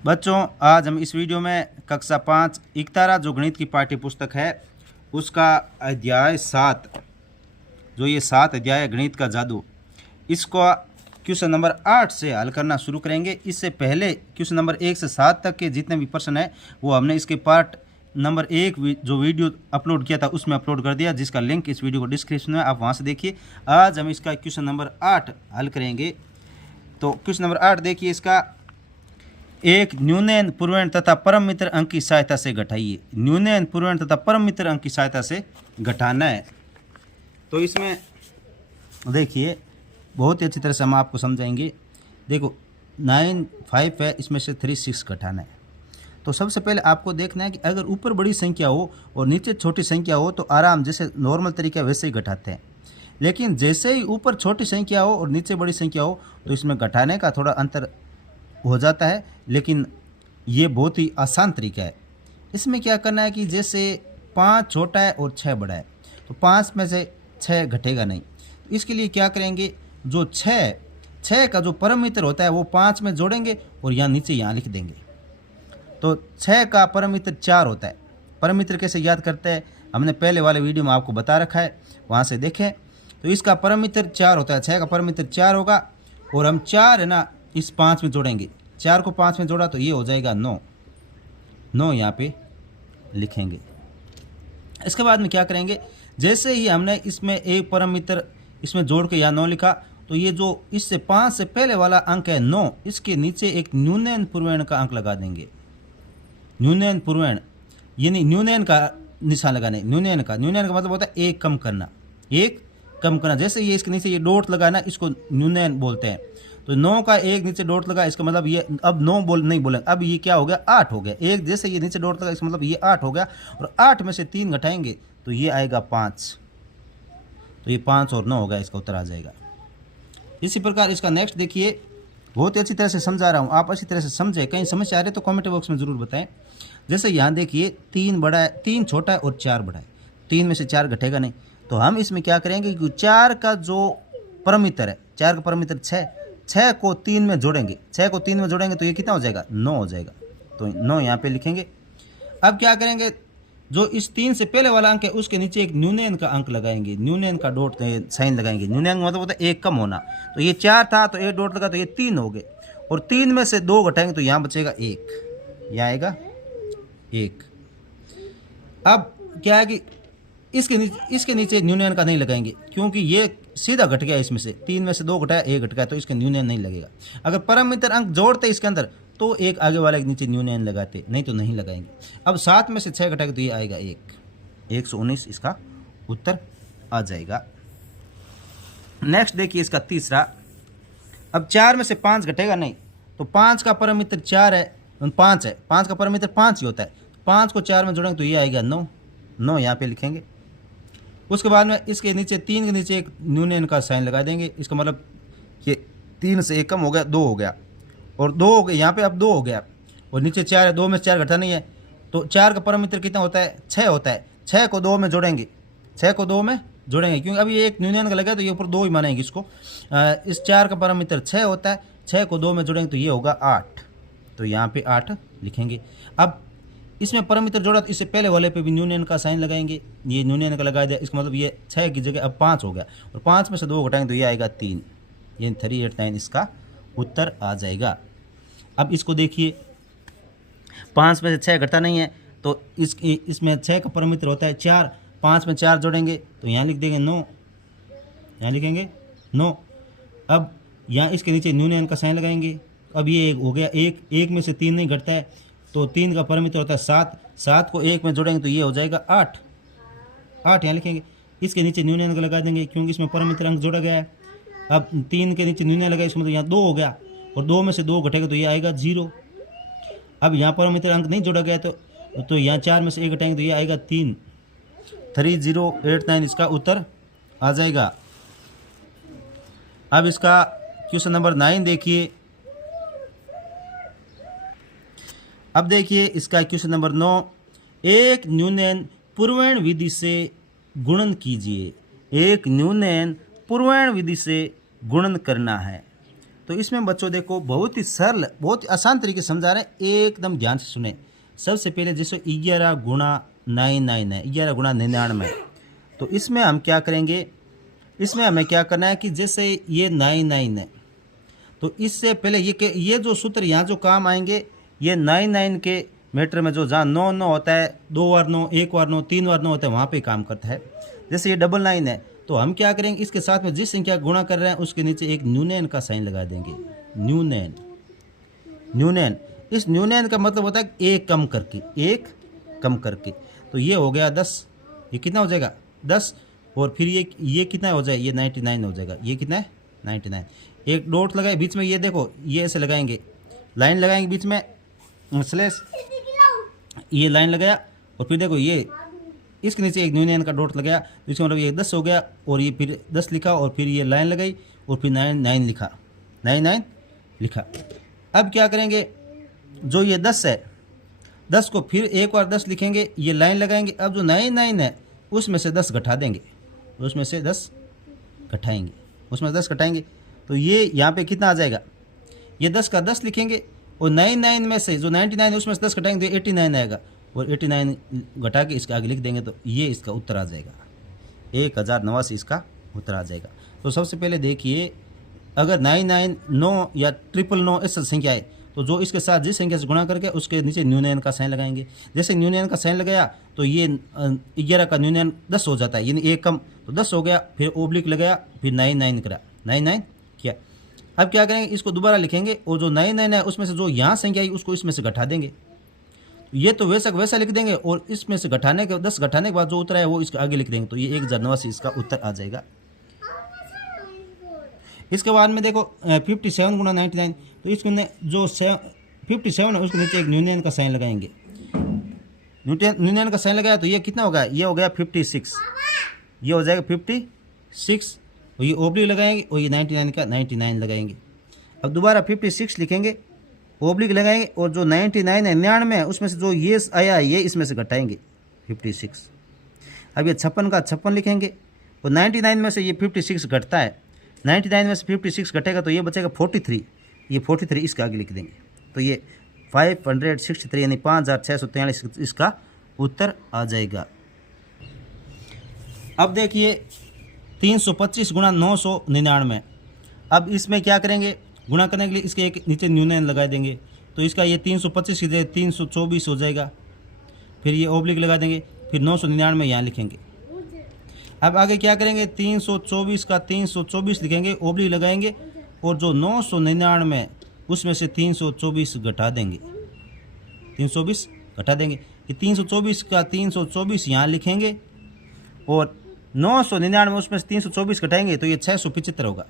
बच्चों, आज हम इस वीडियो में कक्षा 5 इकतारा जो गणित की पाठ्य पुस्तक है उसका अध्याय 7, जो ये 7 अध्याय गणित का जादू, इसको क्वेश्चन नंबर 8 से हल करना शुरू करेंगे। इससे पहले क्वेश्चन नंबर 1 से 7 तक के जितने भी प्रश्न हैं वो हमने इसके पार्ट नंबर 1 जो वीडियो अपलोड किया था उसमें अपलोड कर दिया, जिसका लिंक इस वीडियो को डिस्क्रिप्शन में, आप वहाँ से देखिए। आज हम इसका क्वेश्चन नंबर 8 हल करेंगे। तो क्वेश्चन नंबर 8 देखिए, इसका एक न्यूनयन पूर्णांक तथा परम मित्र अंक की सहायता से घटाइए। न्यूनयन पूर्णांक तथा परम मित्र अंक की सहायता से घटाना है। तो इसमें देखिए बहुत ही अच्छी तरह से हम आपको समझाएंगे। देखो 9 5 है, इसमें से 3 6 घटाना है। तो सबसे पहले आपको देखना है कि अगर ऊपर बड़ी संख्या हो और नीचे छोटी संख्या हो तो आराम जैसे नॉर्मल तरीका वैसे ही घटाते हैं, लेकिन जैसे ही ऊपर छोटी संख्या हो और नीचे बड़ी संख्या हो तो इसमें घटाने का थोड़ा अंतर हो जाता है, लेकिन ये बहुत ही आसान तरीका है। इसमें क्या करना है कि जैसे 5 छोटा है और 6 बड़ा है तो 5 में से 6 घटेगा नहीं। तो इसके लिए क्या करेंगे, जो 6 का जो परम मित्र होता है वो 5 में जोड़ेंगे और यहाँ नीचे यहाँ लिख देंगे। तो 6 का परम मित्र 4 होता है। परम मित्र कैसे याद करते हैं हमने पहले वाले वीडियो में आपको बता रखा है, वहाँ से देखें। तो इसका परम मित्र 4 होता है, 6 का परम मित्र 4 होगा और हम 4 है ना इस 5 में जोड़ेंगे। 4 को 5 में जोड़ा तो ये हो जाएगा 9 यहाँ पे लिखेंगे। इसके बाद में क्या करेंगे, जैसे ही हमने इसमें एक परम मित्र इसमें जोड़ के या 9 लिखा तो ये जो इससे 5 से पहले वाला अंक है 9, इसके नीचे एक न्यूनयन पूर्णांक का अंक लगा देंगे। न्यूनयन पूर्णांक यानी न्यूनयन का निशान लगाने। न्यूनयन का मतलब होता है एक कम करना, एक कम करना। जैसे ये इसके नीचे ये डॉट लगाना, इसको न्यूनयन बोलते हैं। तो 9 का एक नीचे डॉट लगा, इसका मतलब ये अब 9 नहीं बोलेंगे, अब ये क्या हो गया 8 हो गया। एक जैसे ये नीचे डॉट लगा इसका मतलब ये 8 हो गया और 8 में से 3 घटाएंगे तो ये आएगा 5। तो ये 5 और 9 हो गया, इसका उत्तर आ जाएगा। इसी प्रकार इसका नेक्स्ट देखिए, बहुत ही अच्छी तरह से समझा रहा हूँ, आप अच्छी तरह से समझे। कहीं समस्या आ रही है तो कमेंट बॉक्स में ज़रूर बताएं। जैसे यहाँ देखिए 3 बड़ा है, 3 छोटा है और 4 बड़ा है। 3 में से 4 घटेगा नहीं, तो हम इसमें क्या करेंगे कि 4 का जो परम मित्र है, 4 का परम मित्र 6 को 3 में जोड़ेंगे। 6 को 3 में जोड़ेंगे तो ये कितना हो जाएगा 9 हो जाएगा। तो 9 यहाँ पे लिखेंगे। अब क्या करेंगे, जो इस 3 से पहले वाला अंक है उसके नीचे एक न्यूनयन का अंक लगाएंगे, न्यूनयन का डॉट साइन लगाएंगे। न्यूनयन मतलब होता है एक कम होना। तो ये 4 था तो एक डॉट लगा तो ये 3 हो गए और 3 में से 2 घटाएंगे तो यहाँ बचेगा 1, यहाँ आएगा 1। अब क्या है कि इसके नीचे न्यूनयन का नहीं लगाएंगे क्योंकि ये सीधा घट गया। इसमें से 3 में से 2 घटाया 1 घट गया तो इसके न्यूनयन नहीं लगेगा। अगर परम मित्र अंक जोड़ते इसके अंदर तो एक आगे वाले के नीचे न्यूनयन लगाते, नहीं तो नहीं लगाएंगे। अब 7 में से 6 घटाएंगे तो ये आएगा 119, इसका उत्तर आ जाएगा। नेक्स्ट देखिए इसका तीसरा। अब 4 में से 5 घटेगा नहीं, तो 5 का परम मित्र 4 है, 5 है, 5 का परम मित्र 5 ही होता है। 5 को 4 में जोड़ेंगे तो ये आएगा 9 यहाँ पे लिखेंगे। उसके बाद में इसके नीचे 3 के नीचे एक न्यूनयन का साइन लगा देंगे। इसका मतलब ये 3 से 1 कम हो गया, 2 हो गया और 2 हो गया, यहाँ पे अब 2 हो गया और नीचे 4 है, 2 में से 4 घटा नहीं है। तो 4 का परम मित्र कितना होता है 6 होता है। 6 को 2 में जोड़ेंगे, 6 को 2 में जोड़ेंगे क्योंकि अभी एक न्यूनयन का लगा तो ये ऊपर 2 ही मानेंगे इसको। इस 4 का परम मित्र 6 होता है, 6 को 2 में जोड़ेंगे तो ये होगा 8। तो यहाँ पे 8 लिखेंगे। अब इसमें परम मित्र जोड़ा तो इससे पहले वाले पे भी न्यूनयन का साइन लगाएंगे। ये न्यूनयन का लगा दिया, इसका मतलब ये 6 की जगह अब 5 हो गया और 5 में से 2 घटाएंगे तो ये आएगा 3, ये 389 इसका उत्तर आ जाएगा। अब इसको देखिए 5 में से 6 घटा नहीं है तो इसमें 6 का परम मित्र होता है 4। 5 में 4 जोड़ेंगे तो यहाँ लिख देंगे 9, यहाँ लिखेंगे 9। अब यहाँ इसके नीचे न्यूनयन का साइन लगाएंगे। अब ये हो गया 1 में से 3 नहीं घटता है तो 3 का परम मित्र होता है 7। 7 को 1 में जोड़ेंगे तो ये हो जाएगा 8 यहाँ लिखेंगे। इसके नीचे न्यूनयन का लगा देंगे क्योंकि इसमें परम मित्र अंक जोड़ा गया है। अब 3 के नीचे न्यूनयन लगा, इसमें तो यहाँ 2 हो गया और 2 में से 2 घटेगा तो ये आएगा 0। अब यहाँ परम मित्र अंक नहीं जोड़ा गया तो यहाँ 4 में से 1 घटाएंगे तो ये आएगा 3, 3089 इसका उत्तर आ जाएगा। अब इसका क्वेश्चन नंबर 9 देखिए। अब देखिए इसका क्वेश्चन नंबर 9, एक न्यूनयन पूर्णांक विधि से गुणन कीजिए। एक न्यूनयन पूर्णांक विधि से गुणन करना है। तो इसमें बच्चों देखो बहुत ही सरल, बहुत ही आसान तरीके से समझा रहे हैं, एकदम ध्यान से सुने। सबसे पहले जैसे 11 गुणा 99 है, 11 गुणा 99, तो इसमें हम क्या करेंगे, इसमें हमें क्या करना है कि जैसे ये 99 है, तो इससे पहले ये जो सूत्र यहाँ जो काम आएंगे, ये 99 के मीटर में जो जहाँ 9 9 होता है, 2 बार 9, 1 बार 9, 3 बार 9 होता है, वहाँ पे काम करता है। जैसे ये 99 है, तो हम क्या करेंगे, इसके साथ में जिस संख्या गुणा कर रहे हैं उसके नीचे एक न्यूनयन का साइन लगा देंगे। न्यूनयन, न्यूनयन, इस न्यूनयन का मतलब होता है एक कम करके, एक कम करके। तो ये हो गया 10, ये कितना हो जाएगा 10, और फिर ये कितना हो जाएगा, ये 99 हो जाएगा। ये कितना है 99, एक डॉट लगाए बीच में, ये देखो ये ऐसे लगाएंगे, लाइन लगाएंगे बीच में स्लैश, ये लाइन लगाया, और फिर देखो ये इसके नीचे एक न्यूनयन का डॉट लगाया, तो इसका मतलब ये 10 हो गया, और ये फिर 10 लिखा, और फिर ये लाइन लगाई, और फिर 99 लिखा, 99 लिखा। अब क्या करेंगे, जो ये 10 है, 10 को फिर एक बार 10 लिखेंगे, ये लाइन लगाएंगे। अब जो 99 है उसमें से 10 घटा देंगे, उसमें से 10 घटाएंगे, उसमें 10 घटाएंगे, तो ये यहाँ पे कितना आ जाएगा, ये 10 का 10 लिखेंगे, और 99 में से जो 99 है उसमें से 10 घटाएंगे तो 89 आएगा, और 89 घटा के इसके आगे लिख देंगे, तो ये इसका उत्तर आ जाएगा, 1089 इसका उत्तर आ जाएगा। तो सबसे पहले देखिए, अगर 99 9 या 999 ऐसा संख्या है, तो जो इसके साथ जिस संख्या से गुणा करके उसके नीचे न्यूनयन का साइन लगाएंगे। जैसे न्यूनयन का साइन लगाया तो ये 11 का न्यूनयन 10 हो जाता है, यानी एक कम, तो 10 हो गया, फिर ओब्लिक लगाया, फिर 99 करा, 99 किया। अब क्या करेंगे, इसको दोबारा लिखेंगे, और जो 99 है उसमें से जो यहाँ संख्या आई उसको इसमें से घटा देंगे। ये तो वैसा लिख देंगे, और इसमें से घटाने के 10 घटाने के बाद जो उत्तर है वो इसके आगे लिख देंगे, तो ये 1089 इसका उत्तर आ जाएगा। इसके बाद में देखो 57 गुणा 99, तो इसको जो 57 है उसके नीचे एक न्यूनयन का साइन लगाएंगे। न्यूनयन का साइन लगाया तो ये कितना होगा, ये हो गया 56, ये हो जाएगा 56, और ये ओब्लिक लगाएंगे, और ये 99 का 99 लगाएंगे। अब दोबारा 56 लिखेंगे, ओब्लिक लगाएंगे, और जो 99 है 99 है उसमें से जो ये आया है ये इसमें से घटाएंगे 56। अब ये 56 का 56 लिखेंगे, और 99 में से ये 56 घटता है, 99 में से 56 घटेगा तो ये बचेगा 43, ये 43 इसके आगे लिख देंगे, तो ये 563 यानी 5643 इसका उत्तर आ जाएगा। अब देखिए 325 गुणा 999, अब इसमें क्या करेंगे, गुणा करने के लिए इसके एक नीचे न्यूनयन लगा देंगे, तो इसका ये 325 की जगह 324 हो जाएगा, फिर ये ओब्लिक लगा देंगे, फिर 999 यहाँ लिखेंगे। अब आगे क्या करेंगे, 324 का 324 लिखेंगे, ओब्लिक लगाएंगे, और जो 999 उसमें से 324 घटा देंगे, 324 घटा देंगे, कि 324 का 324 यहाँ लिखेंगे, और 999 उसमें से 324 घटाएंगे तो ये 675 होगा,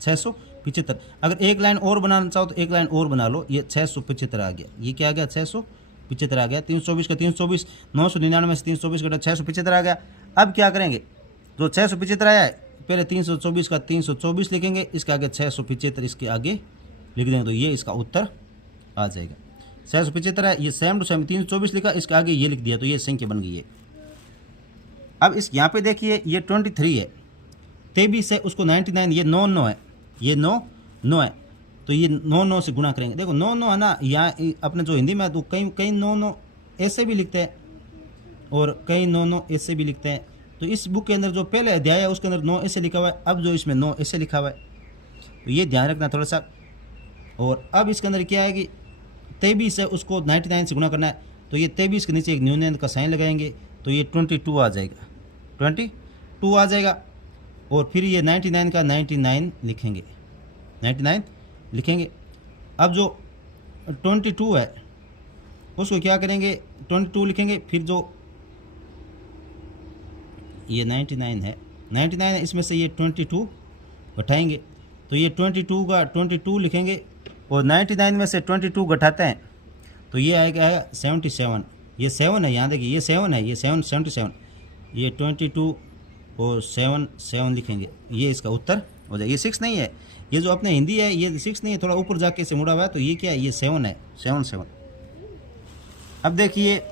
675। अगर एक लाइन और बनाना चाहो तो एक लाइन और बना लो, ये 675 आ गया, ये क्या आ गया 675 आ गया। 324 का 324, 999 में से 324 घटा 675 आ गया। अब क्या करेंगे, जो 675 आया है पहले 324 का 324 लिखेंगे, इसके आगे 675 इसके आगे लिख देंगे, तो ये इसका उत्तर आ जाएगा। 675 है, ये सेम टू सेम 324 लिखा, इसके आगे ये लिख दिया, तो ये संख्या बन गई है। अब इस यहाँ पे देखिए ये 23 है, 23 है, उसको 99, ये 9 है, ये 9 है, तो ये 9 से गुणा करेंगे। देखो 9 है ना, यहाँ अपने जो हिंदी में तो कई 9 ऐसे भी लिखते हैं, और कई 9 ऐसे भी लिखते हैं। तो इस बुक के अंदर जो पहले अध्याय है उसके अंदर 9 ऐसे लिखा हुआ है, अब जो इसमें 9 ऐसे लिखा हुआ है, तो ये ध्यान रखना थोड़ा सा। और अब इसके अंदर क्या है कि 23 है, उसको 99 से गुणा करना है, तो ये 23 के नीचे एक न्यूनयन का साइन लगाएंगे, तो ये 22 आ जाएगा, 22 आ जाएगा। और फिर ये 99 का 99 लिखेंगे, 99 लिखेंगे। अब जो 22 है उसको क्या करेंगे, 22 लिखेंगे, फिर जो ये 99 है, 99 है, इसमें से ये 22 घटाएंगे, तो ये 22 का 22 लिखेंगे, और 99 में से 22 घटाते हैं तो ये आएगा 77, ये 7 है, यहाँ देखिए ये 7 है, ये 77, ये 22 और 7 लिखेंगे, ये इसका उत्तर हो जाए। ये 6 नहीं है, ये जो अपने हिंदी है ये 6 नहीं है, थोड़ा ऊपर जाके से मुड़ा हुआ है, तो ये क्या है, ये 7 है, 7। अब देखिए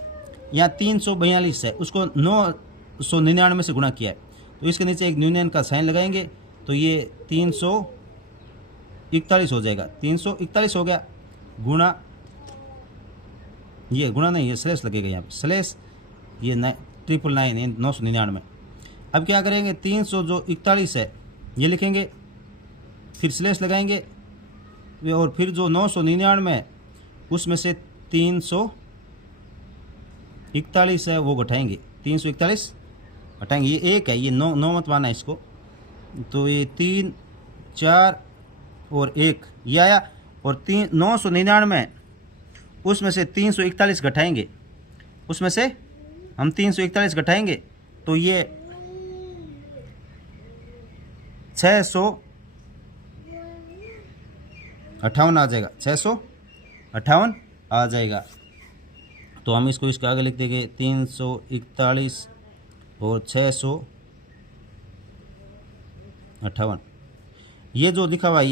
यहाँ 342 है, उसको 999 से गुणा किया है, तो इसके नीचे एक न्यूनयन का साइन लगाएंगे, तो ये 300 341 हो जाएगा। 341 हो गया गुणा, ये गुणा नहीं, ये स्लेस लगेगा यहाँ पे, स्लेस ये 999 999। अब क्या करेंगे, 341 है ये लिखेंगे, फिर स्लेस लगाएंगे, और फिर जो 999 है उसमें से 341 है वो घटाएंगे, 341 घटाएंगे, ये एक है, ये 9 मत माना इसको, तो ये 3 4 और 1 ये आया, और 999 उसमें से 341 घटाएंगे, उसमें से हम 341 घटाएंगे तो ये 658 आ जाएगा, 658 आ जाएगा। तो हम इसको इसके आगे लिख देंगे 341 और 658। ये जो लिखा हुआ है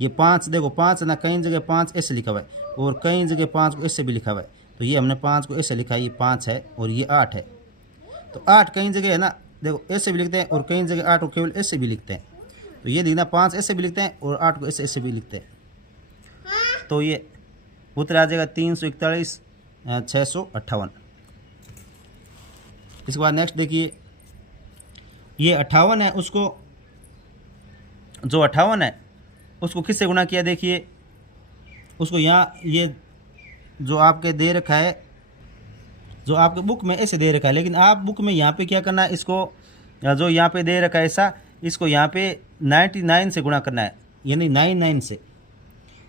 ये 5, देखो 5 ना, कई जगह 5 ऐसे लिखा हुआ है और कई जगह 5 को ऐसे भी लिखा हुआ है, तो ये हमने 5 को ऐसे लिखा है, ये 5 है और ये 8 है। तो 8 कई जगह है ना, देखो ऐसे भी लिखते हैं और कई जगह 8 को केवल ऐसे भी लिखते हैं, तो ये देखना 5 ऐसे भी लिखते हैं और 8 को ऐसे भी लिखते हैं, तो ये उत्तर आ जाएगा 341 658। इसके बाद नेक्स्ट देखिए, ये 58 है, उसको जो 58 है उसको किससे गुणा किया, देखिए उसको यहाँ ये जो आपके दे रखा है, जो आपके बुक में ऐसे दे रखा है, लेकिन आप बुक में यहाँ पे क्या करना है, इसको जो यहाँ पे दे रखा है ऐसा, इसको यहाँ पे 99 से गुणा करना है, यानी 99 से।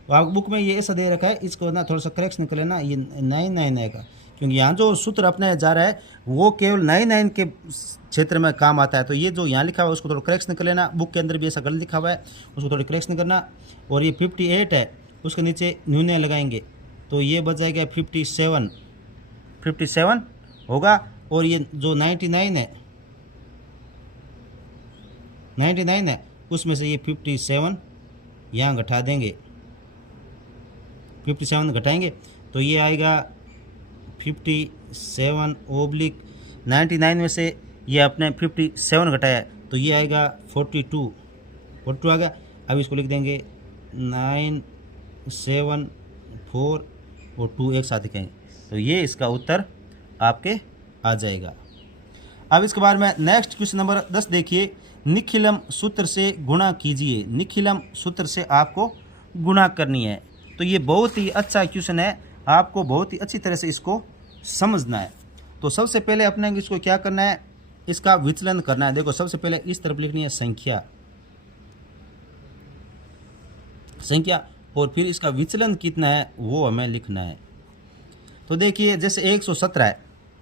तो आप बुक में ये ऐसा दे रखा है, इसको ना थोड़ा सा करेक्शन कर लेना, ये 99 आएगा, क्योंकि यहाँ जो सूत्र अपने जा रहा है वो केवल 99 के क्षेत्र में काम आता है। तो ये जो यहाँ लिखा हुआ है उसको थोड़ा करेक्शन कर लेना, बुक के अंदर भी ऐसा गलत लिखा हुआ है, उसको थोड़ी करेक्शन करना। और ये 58 है, उसके नीचे न्यून लगाएंगे तो ये बच जाएगा 57 होगा। और ये जो 99 है उसमें से ये 57 यहाँ घटा देंगे, 57 घटाएंगे तो ये आएगा 57/99 में से ये अपने 57 घटाया तो ये आएगा 42 आ गया। अब इसको लिख देंगे 9 7 4 और 2 एक साथ लिखेंगे, तो ये इसका उत्तर आपके आ जाएगा। अब इसके बाद में नेक्स्ट क्वेश्चन नंबर 10 देखिए, निखिलम सूत्र से गुणा कीजिए। निखिलम सूत्र से आपको गुणा करनी है, तो ये बहुत ही अच्छा क्वेश्चन है, आपको बहुत ही अच्छी तरह से इसको समझना है। तो सबसे पहले अपने इसको क्या करना है, इसका विचलन करना है। देखो सबसे पहले इस तरफ लिखनी है संख्या, और फिर इसका विचलन कितना है वो हमें लिखना है। तो देखिए जैसे 117 है,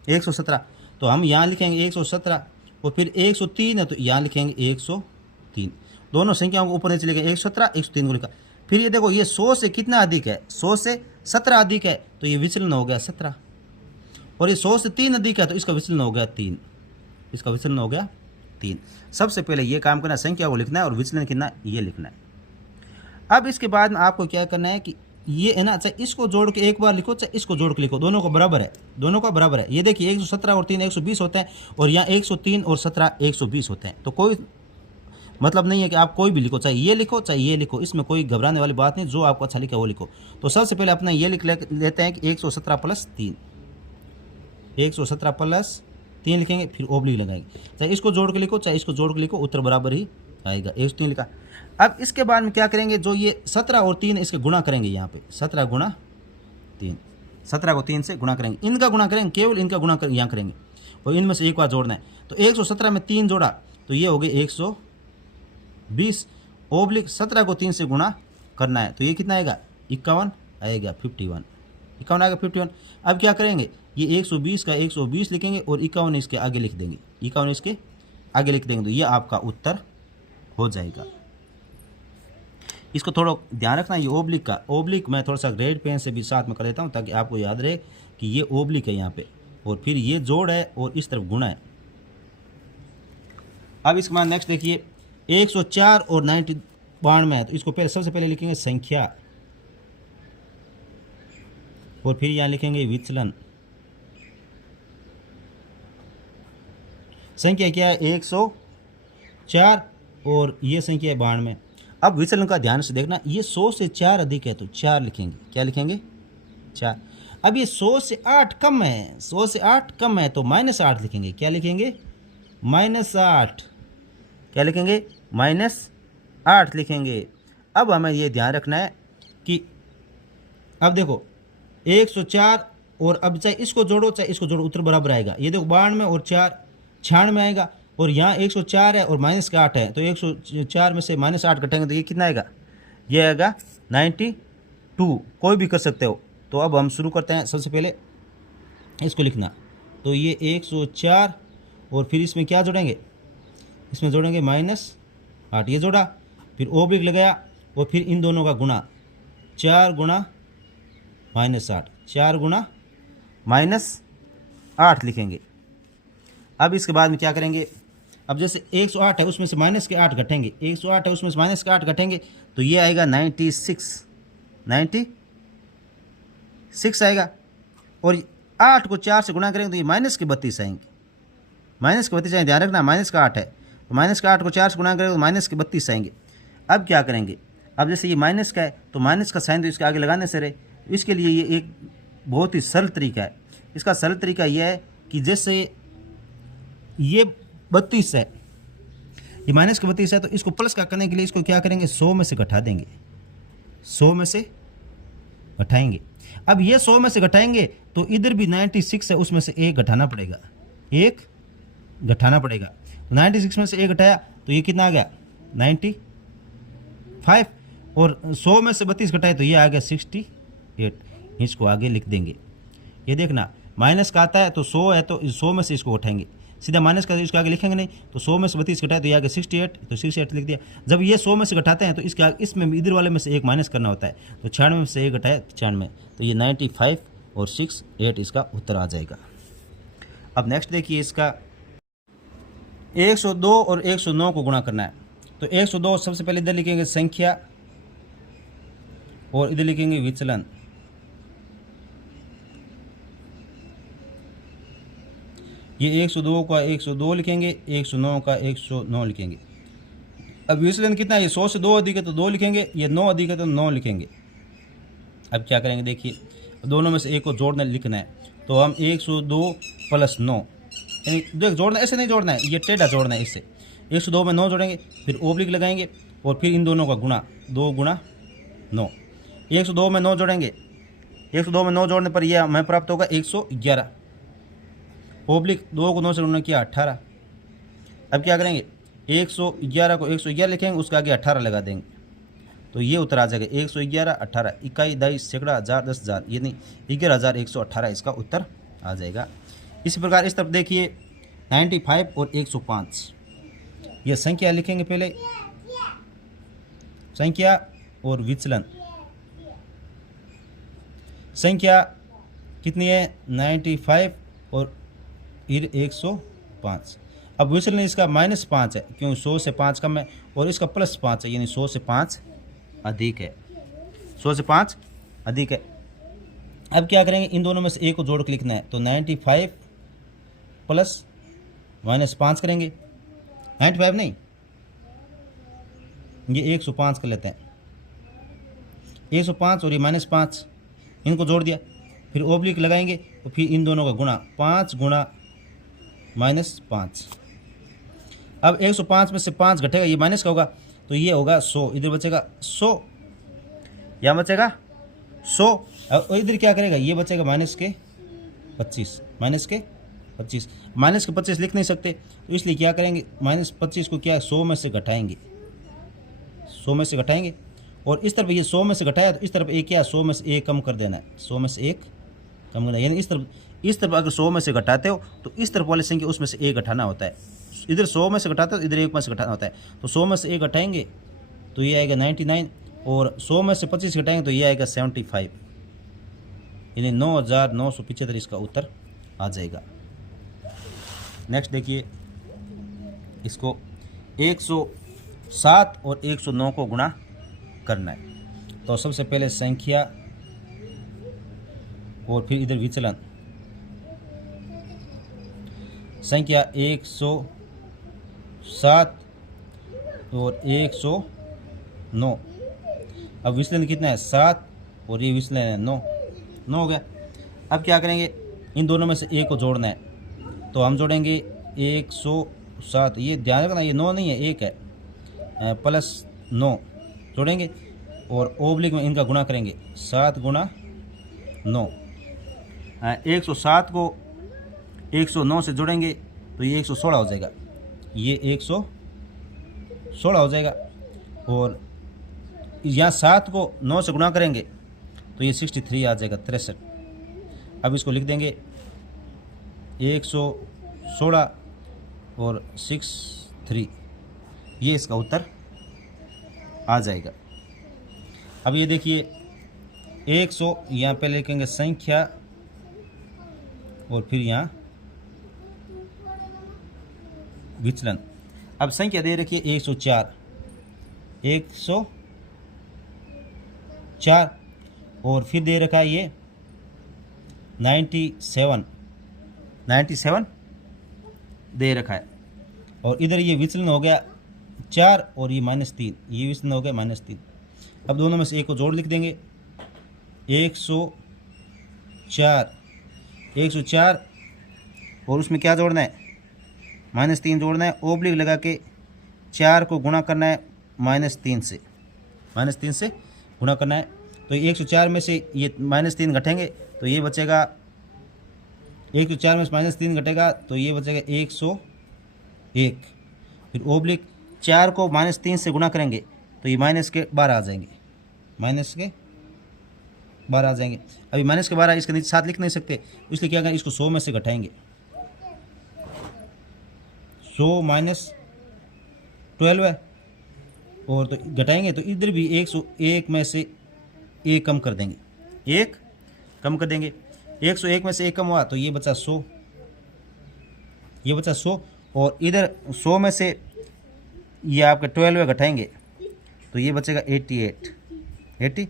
117 तो हम यहाँ लिखेंगे 117, और फिर 103 है तो यहाँ लिखेंगे 103। दोनों संख्याओं को ऊपर नीचे लिखे 117 103 को लिखा। फिर ये देखो ये 100 से कितना अधिक है, 100 से 17 अधिक है, तो ये विचलन हो गया 17। और ये 100 से 3 अधिक है तो इसका विचलन हो गया 3, इसका विचलन हो गया 3। सबसे पहले ये काम करना, संख्या को लिखना है और विचलन कितना ये लिखना है। अब इसके बाद में आपको क्या करना है कि ये है ना, चाहे इसको जोड़ के एक बार लिखो चाहे इसको जोड़ के लिखो, दोनों का बराबर है, दोनों का बराबर है। ये देखिए 117 और 3 120 होते हैं, और यहाँ 103 और 17 120 होते हैं। तो कोई मतलब नहीं है कि आप कोई भी लिखो, चाहे ये लिखो चाहे ये लिखो, इसमें कोई घबराने वाली बात नहीं, जो आपको अच्छा लिखा वो लिखो। तो सबसे पहले अपना ये लिख लेते हैं कि 117 + 3, 117 + 3 लिखेंगे, फिर ओब्लिक लगाएंगे, चाहे इसको जोड़ के लिखो चाहे इसको जोड़ के लिखो, उत्तर बराबर ही आएगा। 103 लिखा। अब इसके बाद में क्या करेंगे, जो ये 17 और 3 इसके गुणा करेंगे, यहाँ पे 17 × 3, 17 को 3 से गुणा करेंगे, इनका गुणा करेंगे, केवल इनका गुणा यहाँ करेंगे, और इनमें से एक बार जोड़ना है। तो 117 में 3 जोड़ा तो ये हो गए 120, ओब्लिक 17 को 3 से गुणा करना है, तो ये कितना आएगा 51 आएगा, 51 आएगा 51। अब क्या करेंगे, ये 120 का 120 लिखेंगे और 51 इसके आगे लिख देंगे, 51 इसके आगे लिख देंगे, तो ये आपका उत्तर हो जाएगा। इसको थोड़ा ध्यान रखना, ये ओब्लिक का, ओब्लिक मैं थोड़ा सा रेड पेन से भी साथ में कर देता हूँ ताकि आपको याद रहे कि ये ओब्लिक है यहाँ पे, और फिर ये जोड़ है और इस तरफ गुणा है। अब इसके बाद नेक्स्ट देखिए 104 और 92 है, तो इसको पहले सबसे पहले लिखेंगे संख्या, और फिर यहाँ लिखेंगे विचलन। संख्या क्या है 104 और ये संख्या है 92। अब विचलन का ध्यान से देखना, ये 100 से 4 अधिक है तो 4 लिखेंगे। क्या लिखेंगे? 4। अब ये 100 से 8 कम है, 100 से 8 कम है तो -8 लिखेंगे। क्या लिखेंगे? -8। क्या लिखेंगे? -8 लिखेंगे। अब हमें ये ध्यान रखना है कि अब देखो 104 और अब चाहे इसको जोड़ो चाहे इसको जोड़ो उत्तर बराबर आएगा। ये देखो 92 और 4 96 आएगा, और यहाँ 104 है और -8 है तो 104 में से -8 घटाएंगे तो ये कितना आएगा? ये आएगा 92। कोई भी कर सकते हो। तो अब हम शुरू करते हैं। सबसे पहले इसको लिखना, तो ये 104 और फिर इसमें क्या जोड़ेंगे? इसमें जोड़ेंगे -8। ये जोड़ा, फिर ओब्लिक लगाया और फिर इन दोनों का गुणा, 4 गुणा -8, 4 गुणा -8 लिखेंगे। अब इसके बाद में क्या करेंगे? अब जैसे 108 है उसमें से -8 घटेंगे, 108 है उसमें से -8 घटेंगे तो ये आएगा 96 आएगा। और 8 को 4 से गुणा करेंगे तो ये -32 आएंगे। -32 आएंगे, ध्यान रखना -8 है तो -8 को 4 से गुणा करेंगे तो -32 आएंगे। अब क्या करेंगे? अब जैसे ये माइनस का है तो माइनस का साइन तो इसके आगे लगाने से रहे, इसके लिए ये एक बहुत ही सरल तरीका है। इसका सरल तरीका यह है कि जैसे ये 32 है, ये -32 है तो इसको प्लस का करने के लिए इसको क्या करेंगे? 100 में से घटा देंगे, 100 में से घटाएंगे। अब ये 100 में से घटाएंगे तो इधर भी 96 है उसमें से 1 घटाना पड़ेगा, 1 घटाना पड़ेगा। तो 96 में से 1 घटाया तो ये कितना आ गया? 95। और 100 में से 32 घटाए तो ये आ गया 68। इसको आगे लिख देंगे। ये देखना माइनस का आता है तो 100 है तो 100 में से इसको उठाएंगे, सीधा माइनस का इसको आगे लिखेंगे नहीं। तो 100 में से 32 घटाए तो ये आ गया 68, तो 68 लिख दिया। जब ये 100 में से घटाते हैं तो इसके आगे इसमें इधर वाले में से 1 माइनस करना होता है, तो 96 में से 1 घटाए 95, तो ये 95 और 68 इसका उत्तर आ जाएगा। अब नेक्स्ट देखिए, इसका 102 और 109 को गुणा करना है। तो 102 सबसे पहले इधर लिखेंगे संख्या और इधर लिखेंगे विचलन। ये 102 का 102 लिखेंगे, 109 का 109 लिखेंगे। अब विचलन कितना है? ये 100 से 2 अधिक है तो 2 लिखेंगे, ये 9 अधिक है तो 9 लिखेंगे। अब क्या करेंगे? देखिए दोनों में से एक को जोड़ना लिखना है, तो हम 102 प्लस 9, यानी देख जोड़ना ऐसे नहीं जोड़ना है, ये टेढ़ा जोड़ना है। इससे 102 में 9 जोड़ेंगे, फिर ओब्लिक लगाएंगे और फिर इन दोनों का गुणा, 2 गुणा 9। 102 में 9 जोड़ेंगे, 102 में 9 जोड़ने पर यह हमें प्राप्त होगा 111। ओब्लिक 2 को 9 से गुणा किया 18। अब क्या करेंगे? 111 को 111 लिखेंगे, उसके आगे 18 लगा देंगे तो ये उत्तर आ जाएगा 111, 18, इकाई, दहाई, सैकड़ा, हज़ार, 10,000, यानी 11,118 इसका उत्तर आ जाएगा। इसी प्रकार इस तरफ देखिए 95 और 105, ये संख्या लिखेंगे पहले, संख्या और विचलन। संख्या कितनी है? 95 और 105। अब विचलन इसका -5 है क्यों? 100 से 5 कम है, और इसका +5 है यानी 100 से 5 अधिक है, 100 से 5 अधिक है। अब क्या करेंगे? इन दोनों में से एक को जोड़ के लिखना है, तो 95 प्लस -5 करेंगे, 95 नहीं, ये 105 कर लेते हैं, 105 और ये -5, इनको जोड़ दिया, फिर ओब्लिक लगाएंगे तो फिर इन दोनों का गुणा, 5 गुणा -5। अब 105 में से 5 घटेगा, ये माइनस का होगा तो ये होगा 100, इधर बचेगा 100, यहाँ बचेगा 100। और इधर क्या करेगा? ये बचेगा -25, -25 लिख नहीं सकते तो इसलिए क्या करेंगे? -25 को क्या है? 100 में से घटाएंगे, 100 में से घटाएंगे, और इस तरफ ये 100 में से घटाया तो इस तरफ एक क्या? 100 में से 1 कम कर देना है, 100 में से 1 कम करना है, यानी इस तरफ अगर 100 में से घटाते हो तो इस तरफ वाली संख्या उसमें से 1 घटाना होता है। इधर 100 में से घटाते हो, इधर 1 में से घटाना होता है, तो 100 में से 1 घटाएंगे तो ये आएगा 99, और 100 में से 25 घटाएंगे तो ये आएगा 75, यानी 9,975 इसका उत्तर आ जाएगा। नेक्स्ट देखिए, इसको 107 और 109 को गुणा करना है। तो सबसे पहले संख्या और फिर इधर विचलन। संख्या 107 और 109, 9। अब विचलन कितना है 7 और ये विचलन है 9, 9 हो गया। अब क्या करेंगे, इन दोनों में से एक को जोड़ना है, तो हम जोड़ेंगे 107। ये ध्यान रखना ये 9 नहीं है, 1 है, प्लस 9 जोड़ेंगे और ओब्लिक में इनका गुणा करेंगे, 7 गुणा 9। 107 को 109 से जोड़ेंगे तो ये 116 हो जाएगा, ये 116 हो जाएगा। और यहाँ 7 को 9 से गुणा करेंगे तो ये 63 आ जाएगा, 63। अब इसको लिख देंगे 116 और 63, ये इसका उत्तर आ जाएगा। अब ये देखिए 100, यहाँ पहले लिखेंगे संख्या और फिर यहाँ विचलन। अब संख्या दे रखी है 104, 104 और फिर दे रखा है ये 97 दे रखा है। और इधर ये विचलन हो गया 4 और ये -3, ये विचलन हो गया -3। अब दोनों में से एक को जोड़ लिख देंगे, 104 और उसमें क्या जोड़ना है, -3 जोड़ना है। ओब्लिक लगा के 4 को गुणा करना है -3 से, -3 से गुणा करना है। तो 104 में से ये -3 घटेंगे तो ये बचेगा, 104 में से -3 घटेगा तो ये बचेगा 101। फिर ओब्लिक 4 को -3 से गुणा करेंगे तो ये -12 आ जाएंगे, -12 आ जाएंगे। अभी -12 इसके नीचे 7 लिख नहीं सकते, इसलिए क्या करें, इसको 100 में से घटाएंगे, 100 -12 है और तो घटाएंगे तो इधर भी 101 में से 1 कम कर देंगे, 1 कम कर देंगे। 101 में से 1 कम हुआ तो ये बचा 100, ये बचा 100 और इधर 100 में से ये आपका 12 घटाएंगे तो ये बचेगा 88।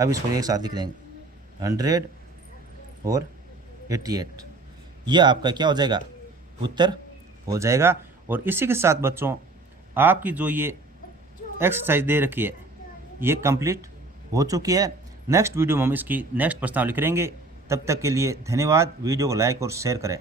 अब इसको एक साथ लिख देंगे 100 और 88, यह आपका क्या हो जाएगा, उत्तर हो जाएगा। और इसी के साथ बच्चों आपकी जो ये एक्सरसाइज दे रखी है ये कंप्लीट हो चुकी है। नेक्स्ट वीडियो में हम इसकी नेक्स्ट प्रश्नावली करेंगे। तब तक के लिए धन्यवाद। वीडियो को लाइक और शेयर करें।